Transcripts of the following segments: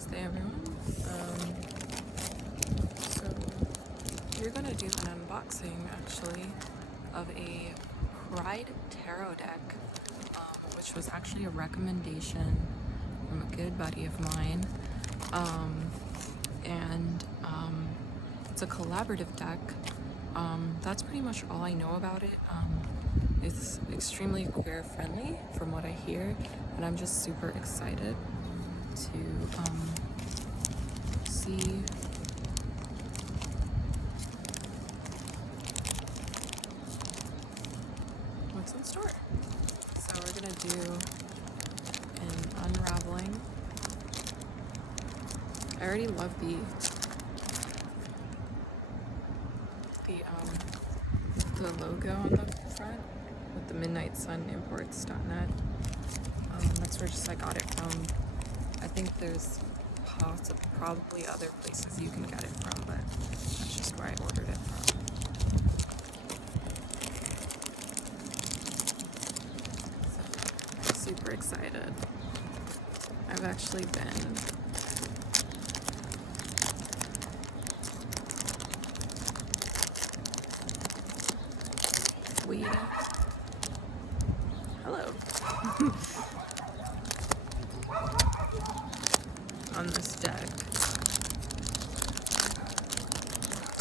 Wednesday, everyone. So we're gonna do an unboxing actually of a Pride Tarot deck, which was actually a recommendation from a good buddy of mine. And it's a collaborative deck. That's pretty much all I know about it. It's extremely queer friendly from what I hear, and I'm just super excited to see what's in store. So we're gonna do an unraveling. I already love the logo on the front with the Midnight Sun Imports.net. That's where I got it from. I think there's probably other places you can get it from, but that's just where I ordered it from. So, super excited. I've actually been waiting. Hello. On this deck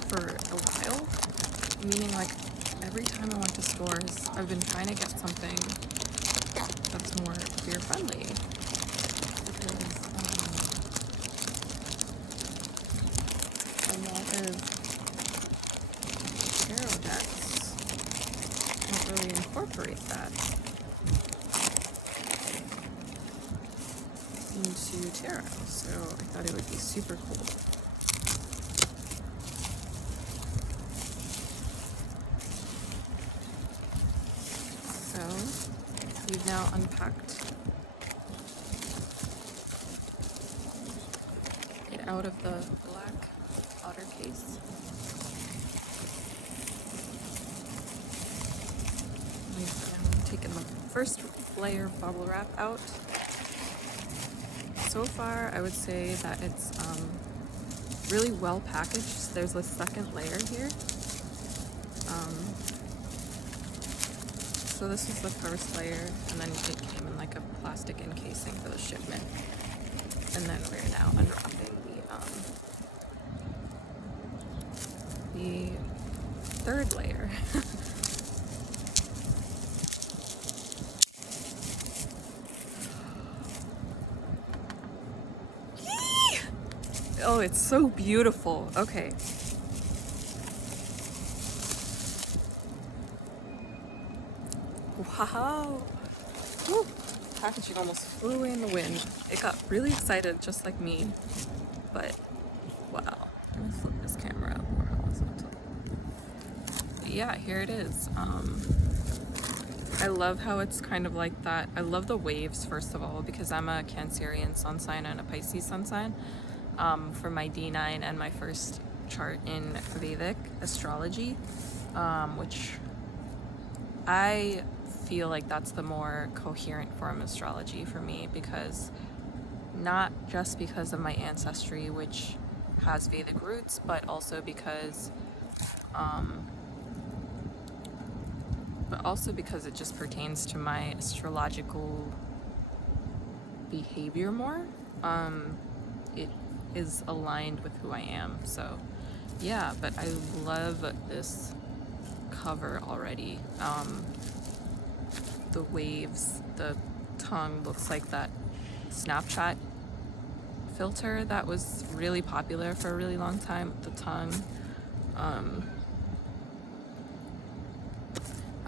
for a while, meaning like every time I went to stores, I've been trying to get something that's more queer friendly, because a lot of tarot decks don't really incorporate that into tarot, so I thought it would be super cool. So we've now unpacked it out of the black otter case. We've taken the first layer of bubble wrap out. So far, I would say that it's really well packaged. There's a second layer here. So this is the first layer, and then it came in like a plastic encasing for the shipment. And then we're now unwrapping the third layer. Oh, it's so beautiful. Okay. Wow. Woo. Packaging almost flew away in the wind. It got really excited, just like me. But, wow. I'm gonna flip this camera up more horizontally. Yeah, here it is. I love how it's kind of like that. I love the waves, first of all, because I'm a Cancerian sun sign and a Pisces sun sign. For my D9 and my first chart in Vedic astrology, which I feel like that's the more coherent form of astrology for me, because not just because of my ancestry, which has Vedic roots, but also because it just pertains to my astrological behavior more. It is aligned with who I am. So yeah, but I love this cover already. The waves, the tongue looks like that Snapchat filter that was really popular for a really long time. The tongue. I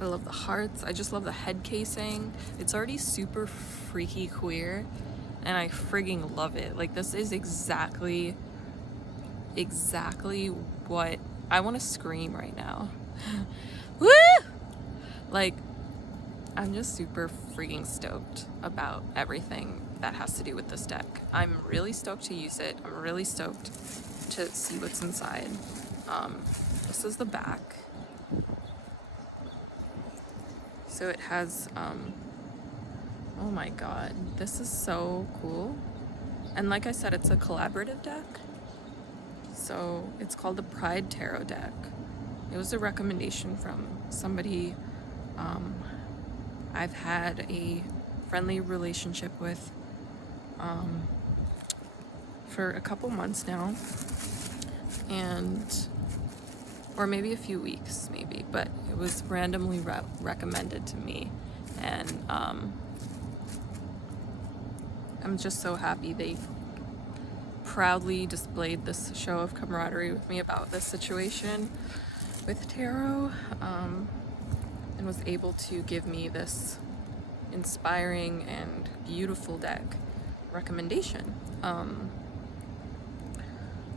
love the hearts. I just love the head casing. It's already super freaky queer, and I frigging love it. Like, this is exactly what I want to scream right now. Woo! Like, I'm just super freaking stoked about everything that has to do with this deck. I'm really stoked to use it. I'm really stoked to see what's inside. This is the back. So it has, oh my god, this is so cool. And like I said, it's a collaborative deck. So it's called the Pride Tarot deck. It was a recommendation from somebody I've had a friendly relationship with for a couple months now, and or maybe a few weeks, maybe, but it was randomly recommended to me, and I'm just so happy they proudly displayed this show of camaraderie with me about this situation with tarot, and was able to give me this inspiring and beautiful deck recommendation.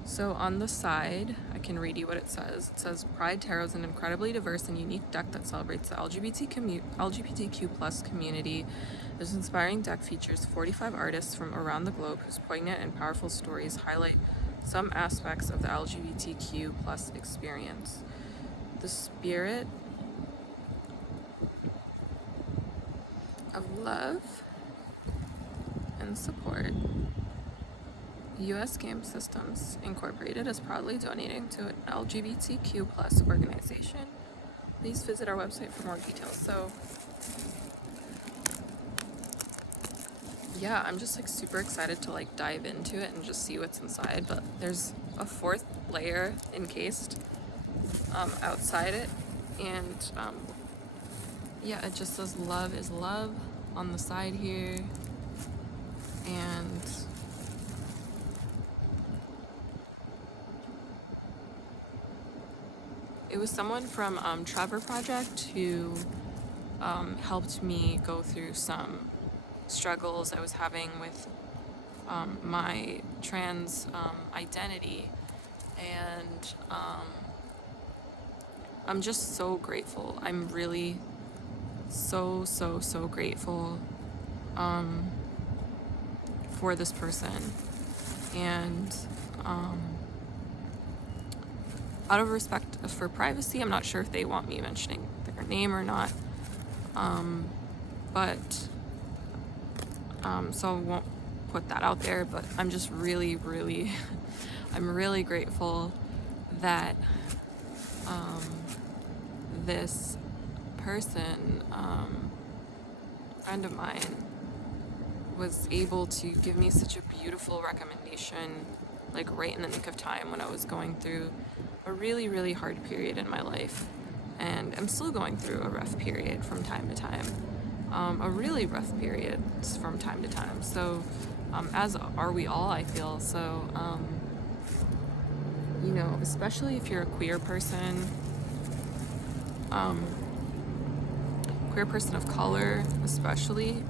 So on the side, I can read you what it says. It says, Pride Tarot is an incredibly diverse and unique deck that celebrates the LGBTQ plus community. This inspiring deck features 45 artists from around the globe whose poignant and powerful stories highlight some aspects of the LGBTQ plus experience. The spirit of love and support. U.S. Game Systems Incorporated is proudly donating to an LGBTQ plus organization. Please visit our website for more details. So yeah, I'm just like super excited to like dive into it and just see what's inside. But there's a fourth layer encased outside it, and yeah, it just says love is love on the side here, and it was someone from Trevor Project who helped me go through some struggles I was having with my trans identity, and I'm just so grateful. I'm really so grateful for this person, and out of respect for privacy, I'm not sure if they want me mentioning their name or not, but so I won't put that out there, but I'm just really I'm really grateful that this person, friend of mine, was able to give me such a beautiful recommendation, like right in the nick of time when I was going through a really hard period in my life, and I'm still going through a rough period from time to time, a really rough period from time to time. So, as are we all, I feel. So, you know, especially if you're a queer person of color, especially,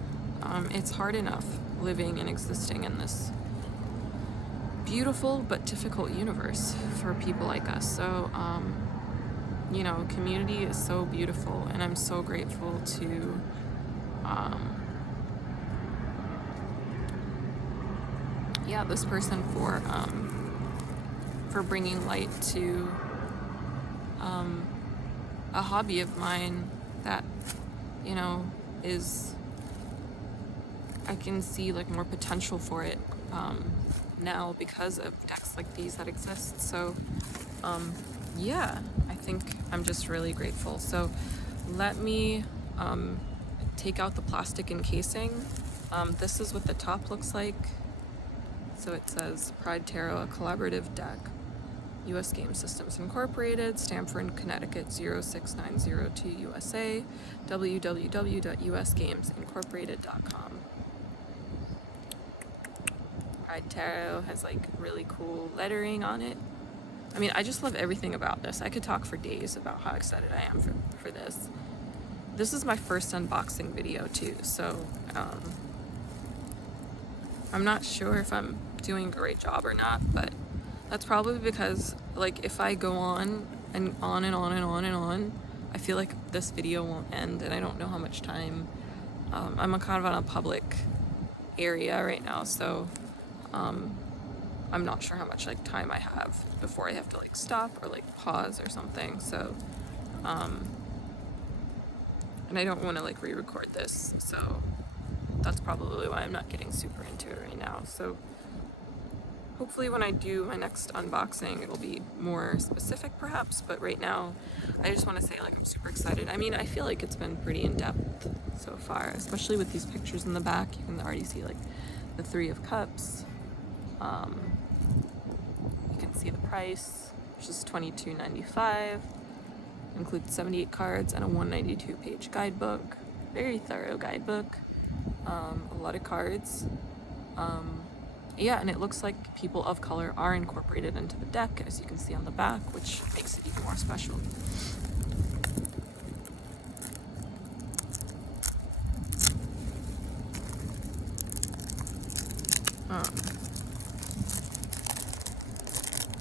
it's hard enough living and existing in this beautiful but difficult universe for people like us. So, you know, community is so beautiful, and I'm so grateful to this person for bringing light to a hobby of mine that, you know, is, I can see like more potential for it now because of decks like these that exist. So yeah, I think I'm just really grateful. So let me take out the plastic encasing. This is what the top looks like. So it says Pride Tarot, a collaborative deck, U.S. Game Systems Incorporated, Stamford, Connecticut 06902 USA, www.usgamesincorporated.com. Pride Tarot has like really cool lettering on it. I mean, I just love everything about this. I could talk for days about how excited I am for this. This is my first unboxing video too, so I'm not sure if I'm doing a great job or not, but that's probably because, like, if I go on and on and on and on and on, I feel like this video won't end, and I don't know how much time. I'm kind of on a public area right now, so I'm not sure how much like time I have before I have to like stop or like pause or something. So and I don't want to like re-record this, so that's probably why I'm not getting super into it right now. So hopefully when I do my next unboxing, it'll be more specific perhaps, but right now I just want to say like I'm super excited. I mean, I feel like it's been pretty in-depth so far, especially with these pictures in the back. You can already see like the 3 of cups. You can see the price, which is $22.95. Includes 78 cards and a 192-page guidebook. Very thorough guidebook. A lot of cards. Yeah, and it looks like people of color are incorporated into the deck, as you can see on the back, which makes it even more special.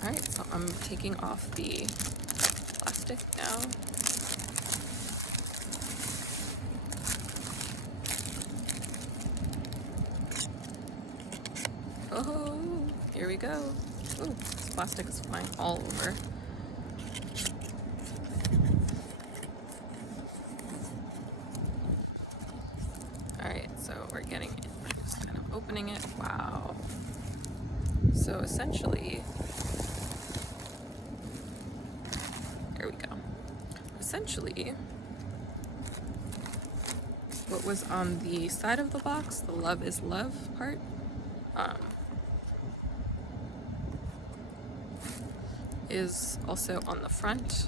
Alright, so I'm taking off the plastic now. Oh, here we go. Oh, this plastic is flying all over. Alright, so we're getting it. We're just kind of opening it. Wow. So essentially, there we go. Essentially, what was on the side of the box, the love is love part, is also on the front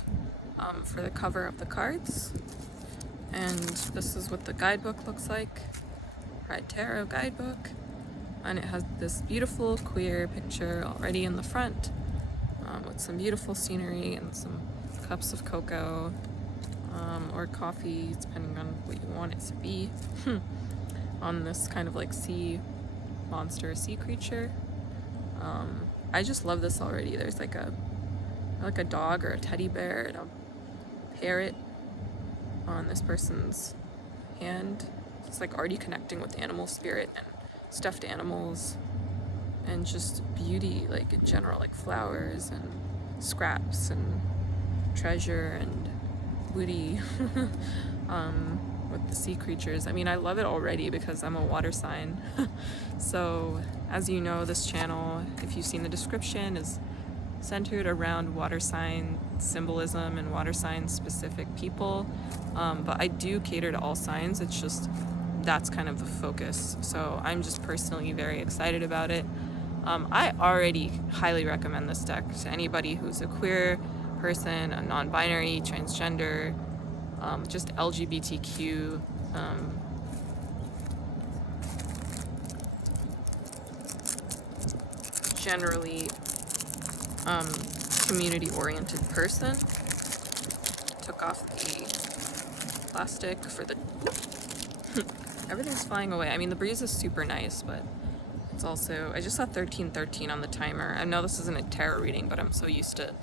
for the cover of the cards. And this is what the guidebook looks like. Pride Tarot guidebook. And it has this beautiful queer picture already in the front with some beautiful scenery and some cups of cocoa or coffee, depending on what you want it to be, on this kind of like sea monster, sea creature. I just love this already. There's like a dog or a teddy bear and a parrot on this person's hand. It's like already connecting with animal spirit and stuffed animals and just beauty, like in general, like flowers and scraps and treasure and booty with the sea creatures. I mean, I love it already because I'm a water sign. So as you know, this channel, if you've seen the description, is centered around water sign symbolism and water sign specific people, but I do cater to all signs. It's just that's kind of the focus, so I'm just personally very excited about it. I already highly recommend this deck to anybody who's a queer person, a non-binary, transgender, just LGBTQ, generally community-oriented person. Took off the plastic for the everything's flying away. I mean, the breeze is super nice, but it's also, I just saw 1313 on the timer. I know this isn't a tarot reading, but I'm so used to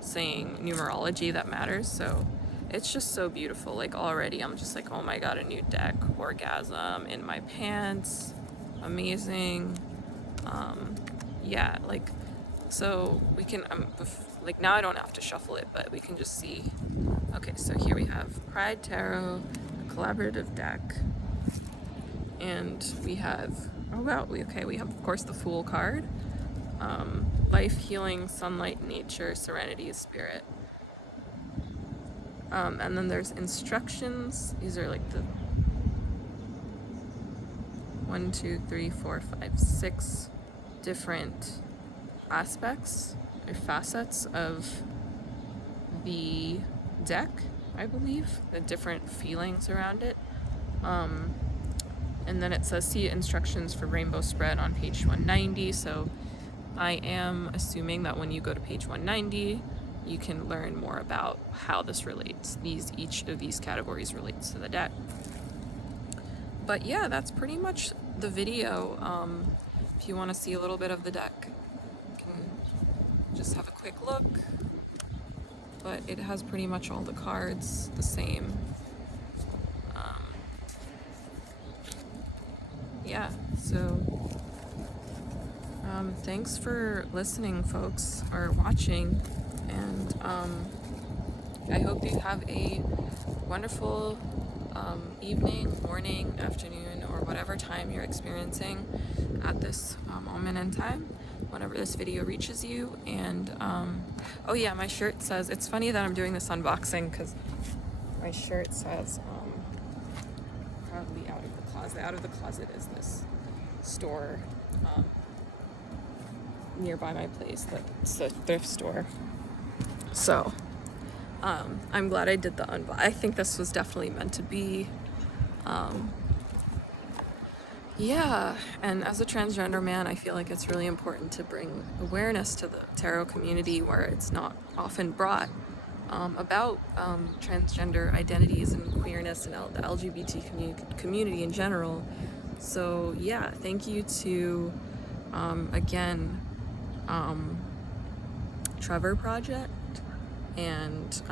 saying numerology that matters, so it's just so beautiful. Like already I'm just like, oh my god, a new deck, orgasm in my pants, amazing. Yeah, like, so we can, like now I don't have to shuffle it, but we can just see. Okay, so here we have Pride Tarot, a collaborative deck, and we have, we have of course the Fool card, life, healing, sunlight, nature, serenity, spirit, and then there's instructions. These are like the 6 different aspects or facets of the deck, I believe, the different feelings around it. And then it says see instructions for Rainbow Spread on page 190, so I am assuming that when you go to page 190 you can learn more about how this relates, each of these categories relates to the deck. But yeah, that's pretty much the video. If you want to see a little bit of the deck, you can just have a quick look, but it has pretty much all the cards the same. Yeah, so thanks for listening, folks, or watching, and I hope you have a wonderful evening, morning, afternoon, or whatever time you're experiencing at this moment in time. whenever this video reaches you. And oh yeah, my shirt says, it's funny that I'm doing this unboxing because my shirt says proudly out of the closet. Out of the closet is this store nearby my place that's a thrift store. So I'm glad I did the unbox. I think this was definitely meant to be. Yeah, and as a transgender man, I feel like it's really important to bring awareness to the tarot community where it's not often brought about transgender identities and queerness and the LGBT community in general. So yeah, thank you to, again, Trevor Project and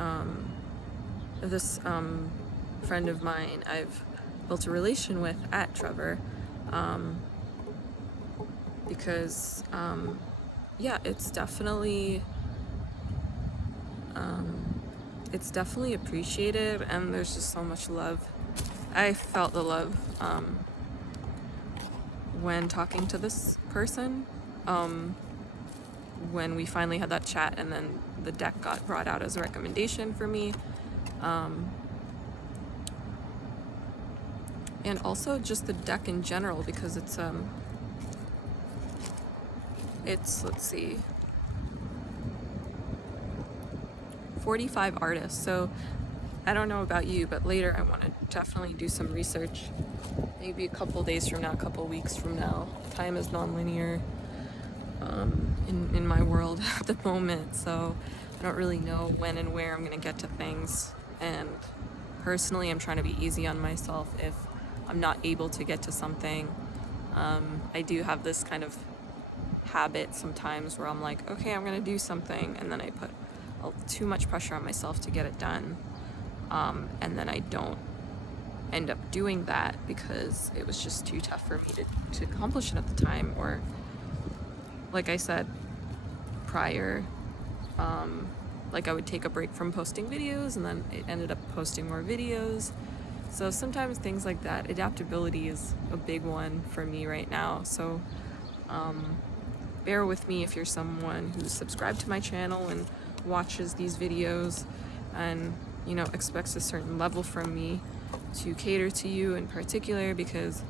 this friend of mine I've built a relation with at Trevor, because yeah, it's definitely appreciated, and there's just so much love. I felt the love when talking to this person, when we finally had that chat, and then the deck got brought out as a recommendation for me. And also just the deck in general, because it's let's see, 45 artists. So I don't know about you, but later I want to definitely do some research, maybe a couple days from now, a couple weeks from now. Time is non-linear in my world at the moment, so I don't really know when and where I'm going to get to things. And personally, I'm trying to be easy on myself if I'm not able to get to something. I do have this kind of habit sometimes where I'm like, okay, I'm gonna do something, and then I put too much pressure on myself to get it done, and then I don't end up doing that because it was just too tough for me to accomplish it at the time. Or like I said prior, like I would take a break from posting videos and then it ended up posting more videos. So sometimes things like that, adaptability is a big one for me right now. So bear with me if you're someone who's subscribed to my channel and watches these videos and, you know, expects a certain level from me to cater to you in particular, because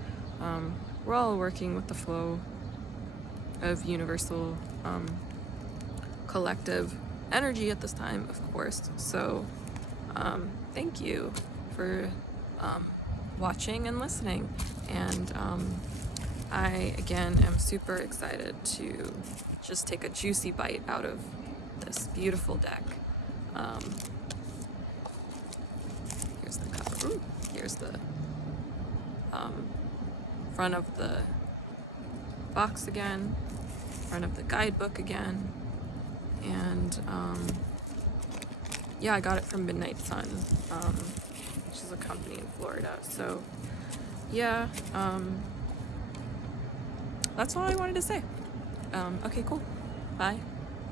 we're all working with the flow of universal collective energy at this time, of course. So thank you for watching and listening, and I again am super excited to just take a juicy bite out of this beautiful deck. Here's the cover. Ooh, here's the front of the box again, front of the guidebook again, and yeah, I got it from Midnight Sun, which is a company in Florida. So yeah, that's all I wanted to say. Okay, cool. Bye.